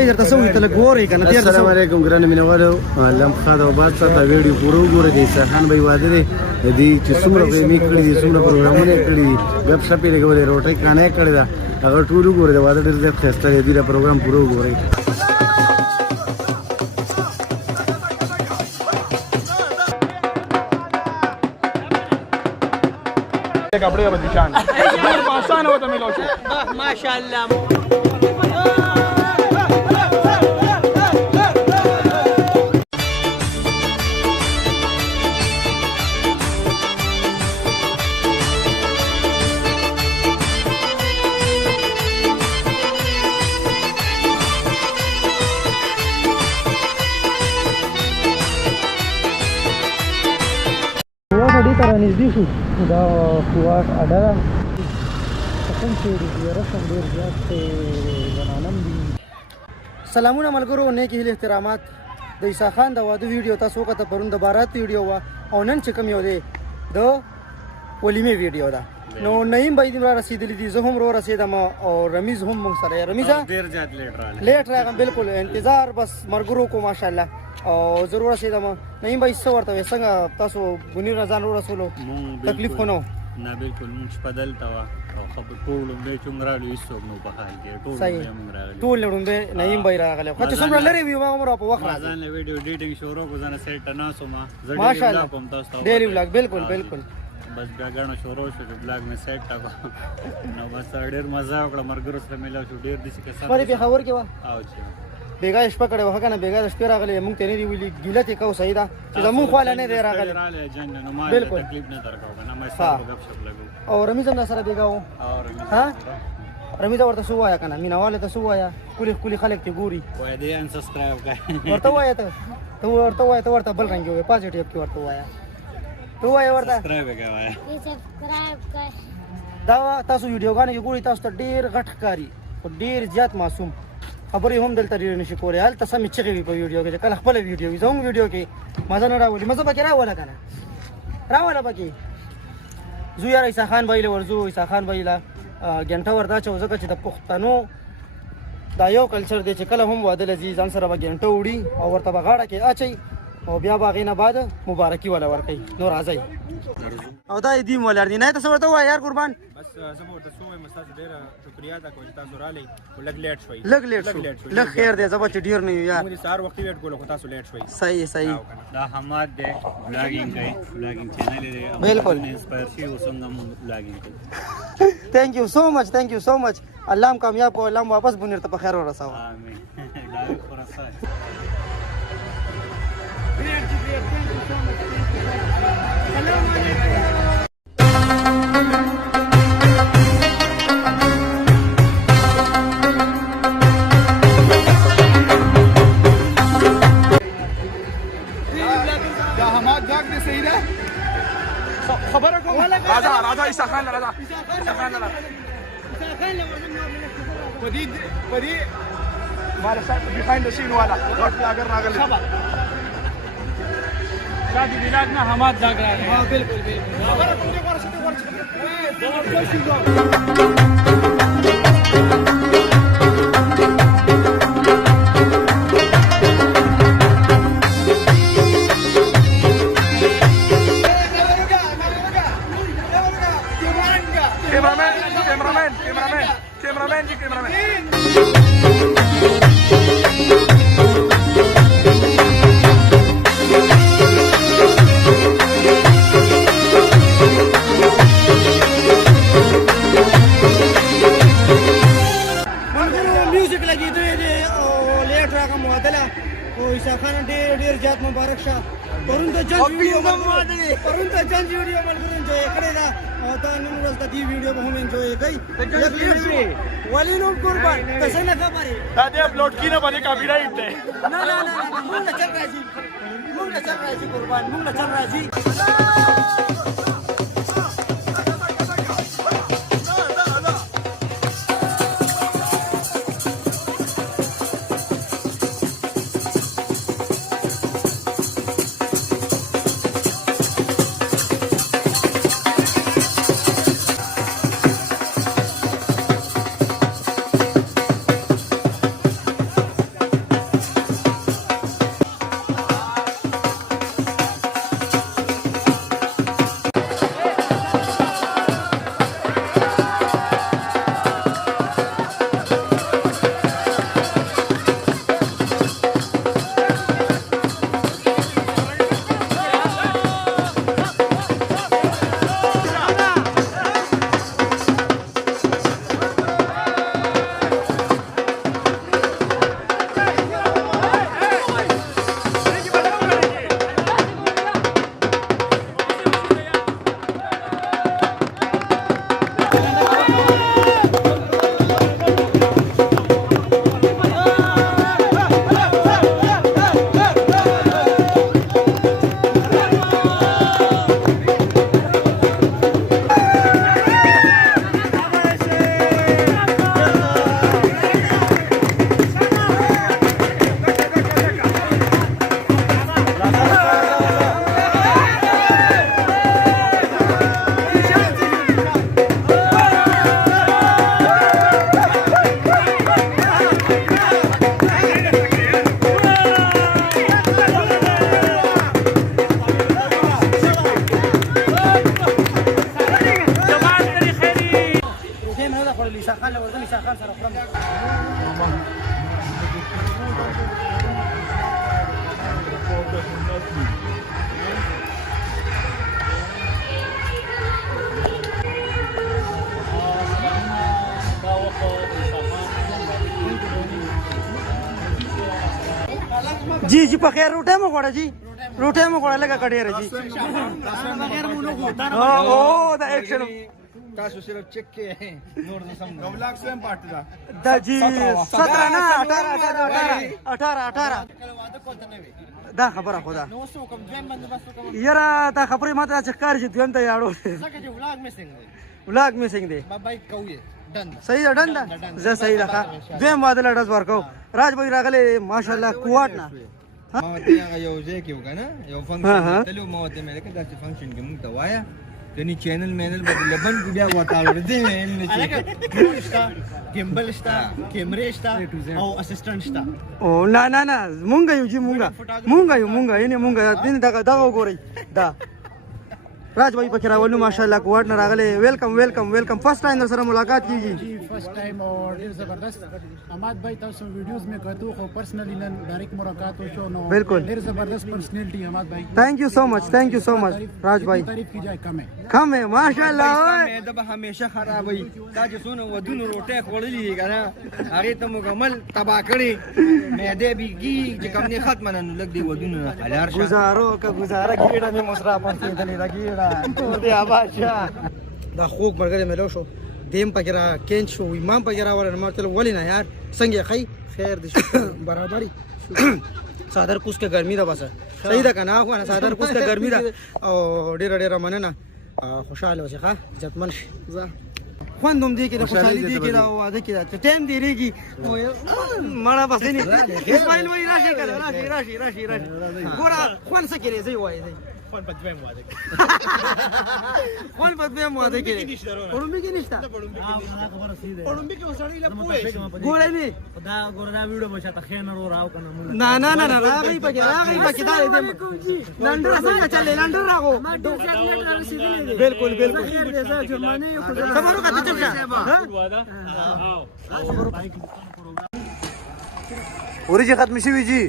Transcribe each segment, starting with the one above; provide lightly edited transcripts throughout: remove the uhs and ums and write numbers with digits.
باید درته څه وایي ته لږ وورئ که نه تېر السلام علیکم ګرانو مینهوالو لمخه د وباد څخه ویډیو پوره وګورئ د عیسی خان بھائی واده دی د دې چې څومره فلمې کړي دي څومره پروګرامونه یې کړي دي ګپ شپ یې لګولې روټۍ کانه یې کړې ده هغه ټول وګورئ د واده ډېر زیات ښایسته دی د دې پروګرام پوره وګورئ कपड़े का निशान आसान होता मिलो माशाल्लाह دې ته رانږدې شو دا خواټ اډه ده څنګه چې ډېر رسم ډېر زیات زنانم دي سلامونه ملګرو نیک هیلې احترامات د عیسی خان د واده ویډیو تاسو وکړه پرون د بارات ویډیو وه او نن چې کوم یو دی د ولیمې ویډیو ده نو نعیم بھائی دې را رسېدلي دي زه هم را رسېدم او رمیز هم موږ سره رمیزه ډېر زیات لیټ راغلم بالکل انتظار بس ملګرو کو ماشاءالله او ضرور رسېدم نعیم بھائی څه ورته وایي څنګه تاسو بنیر نه ځان ورسولو تکلیف خو نه و نه بالکل موږ شپه دلته وه او خبر ټول لومړی چې موږ راغلو هېڅوک نه و په حال کې ټول موږ راغلي ټول لومړی نعیم بھائی راغلی خو چې څومره لرې وي ما هم په وخت راځي ځان له ویډیو ایډیټینګ شروع کړو ځان سیټ ته ناست وم زه ماشاءالله ډیلی ولاګ بالکل بالکل بس بیا ګڼه شروع شو چې بلاګ مې سیټ ټاکو نو بس ډېر مزه وکړه ملګرو سره میلاو شو ډېر داسې کسان پرې پېښور کې وه او چې بیګا شپه کړې وه که نه بیګا د شپې راغلی موږ ته نه دي ویلي ګیله ترې کوو صحیح ده چې زمونږ خواله نه دی راغلی بالکل تکلیف نه درکوو که نه ما سره په ګپ شپ لګو او رمیز هم در سره بیګا و ها رمیزه ورته څه ووایه که نه مینهواله ته څه ووایه ښکلي ښکلي خلک ترې ګوري وایه دې انسبسکرایب کړئ ورته ووایه ته ورته ووایه ته ورته بل رنګ ووایه پازیټیو کې ورته ووایه ته ووایه ورته سبسکرایب یې وایه دا تاسو ویډیوګانې چې ګورئ تاسو ته ډېر غټ ښکاري خو ډېر زیات معصوم خبرې هم دلته ډېرې نشي کولی هلته سمې چغې وي په ویډیو کې چې کله خپله ویډیو وي زموږ ویډیو کې مزه نه راولي مزه پکې راوله که نه راوله پکې زو یاره عیسی خان بھائی له ورځو عیسی خان بھائی له ګنټه وردا چو ځکه چې د پښتنو دا یو کلچر دی چې کله هم واده له ځي ځان سره به ګنټه وړي او ورته به غاړه کې اچوي او بیا به هغې نه بعد مبارکي والا ورکوي نو راځئ او دا یې دیم ولاړ دي نه ته څه ورته ووایه یار قربان بس زه به ورته څه ووایم ستاسو ډېره شکریا ده کوم چې تاسو راغلئ خو لږ لیټ شوئ لږ لیټ شو لږ خیر دی زه به چې ډېر نه یو یار موږ د سهار وختي ویټ کولو خو تاسو لیټ شوئ صحیح صحیح دا حماد دی بلاګینګ کوي بلاګینګ چینل دی بالکل انسپایر شي اوس هم موږ بلاګینګ کوي थैंक यू सो मच अल्लाह हम कामयाब को अल्लाह वापस बुनिर तो खैर हो रहा आमीन direct for us دا حماد داګ دې صحیح ده خبره کوم راځه عیسی خان راځه عیسی خان پدې مالا صاحب behind the scene والا وخت اگر راغلی شادي بلاد نه حماد داګ راغلی ها بالکل خبره کوم دې ورسته cameraman जी cameraman म्यूजिक लगी तो ये लेट रहा का मुआदला ओ ईसा खान ډېر زیات مبارک شه پرون ته جنگ ویډیو ملګرو انجوای کړی دا او دا نن ورځ د دې ویډیو به هم انجوای کوي ولی نو قربان څه نه خبرې دا دې اپلوډ کینه باندې کاپی رائټ دی نه موږ نه چل راځي قربان موږ نه چل راځي जी जी په خیر روټه مو غوړه جی روټه مو غوړه لګه کډیر جی او دا ایکشن تاسو صرف چیک کې نور د سم نو بلاک سیم پارټي دا دا جی 17 نه 18 دا خبره خدا نو څه کوم ځم باندې بس کوم یاره دا خبره ماته چې کار چې دویم ته یاړو څنګه چې ولاګ میسنګ دی بابا کوي دند صحیح ده ډنده زه صحیح راخه دویم واده لډز ورکو راج بھائی راغله ماشاءالله کوټ نه ما ته یو ځای کې وکنه یو فنکشن تلو ما ته مې لکه دا فنکشن کې مونږ ته وایا کني چینل مینل بدل بند بیا وتاړو دې نه چې شتا گیمبل شتا کیمرې شتا او اسسټنټ شتا او نه نه نه مونږ یو جی مونږ یې مونږ دین دا وګورئ دا راج بھائی پکې راولو ماشاءالله کوټ نه راغله ویلکم فرست ټایم سره ملاقات کیږي जी फर्स्ट टाइम और ډیر زبردست احمد भाई تاسو ویډیوز میں کتو خو پرسنلی نن ډایرکټ ملاقات وشو نو بالکل ډیر زبردست پرسنالټي احمد भाई थैंक यू सो मच राज भाई تعریف کی جائے کم ہے ماشاءالله مې د به همیشه خرابوي تا چې څونه ودونو روټه خورلې کنه هغه ته مکمل تبا کړی مې دې بیګي چې کوم نه ختم نه لګ دی ودونو حلار شه گزاره کیړه مې مصرف کېدلې دا کیړه دې اباشا دا خوګ مرګره مې لو شو دیم پکې را کین شو امام پکې را ولنه مرتل ولې نه یار څنګه خی خیر دې برابرۍ صادر کوس کې ګرمي ده بس صحیح ده کنه خو نه صادر کوس کې ګرمي ده او ډېر مننه خوشاله اوسې ښه عزتمن شي خوندوم دی کې د خوشحالي دی کې دا واده کې دا ټایم دی ریږي مړه بس نه اسماعیل وای راشي کړه راشي ګوره خوان څه کړي زی وای دی خوان په دویم واده کې وړومبي کې نشته وړومبي کې وسړی لا پوهې ګوره نه دا ویډیو مشه ته خیر نه راو کنه نه راغی پکې دا دې لندن څنګه چلې لندن راغو بالکل خیر دې زه جرمانه یو خبرو کته چل واده ورجه ختم شوی جی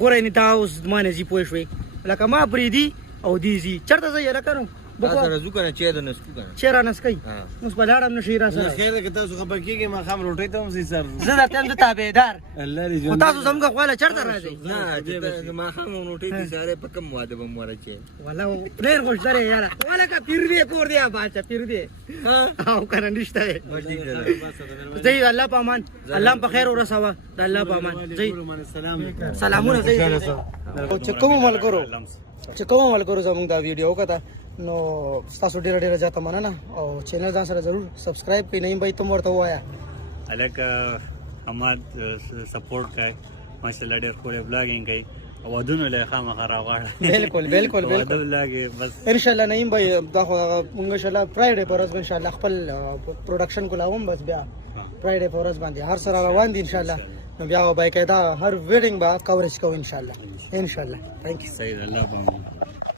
ګورې نه تاسو مانه زی پوه شوي لکه ما بریدي او دیزي چرته زه یې راکړم سره زو کنه چې د نسکو کنه چیرې نسکي اوس بلاړم نشي را سره خیر کې تاسو خبر کیږي ما خام روټي ته هم سي سر زه د تم تابعدار الله دې او تاسو زموږ خواله چرته راځي نه چې ما خام روټي دي ساره په کم واده به مور چي ولا پلیر خوش درې یار ولا کا پیر دې کور دی باچا پیر دې او کنه نشته زي الله پامان الله په خیر ورسوا د الله پامان زي سلامونه زي چې کوم ملګرو زموږ دا ویډیو وکړه نو تاسو ډیره زیاته مننه او چینل ځان سره ضرور سبسکرایب کړئ نه به تم ورته وایا الک احمد سپورټ کوي ماشاءالله ډیر کوله بلاګینګ کوي او ودونه له خامخا راغړ بالکل ودونه بس ان شاء الله نیم به دا خو ان شاء الله فرایډے پر ورځ ان شاء الله خپل پروډکشن کولاوم بس بیا فرایډے پر ورځ باندې هر سره روان دي ان شاء الله بیا به قاعده هر ویډینګ با کورج کوو ان شاء الله ثانک یو سید الله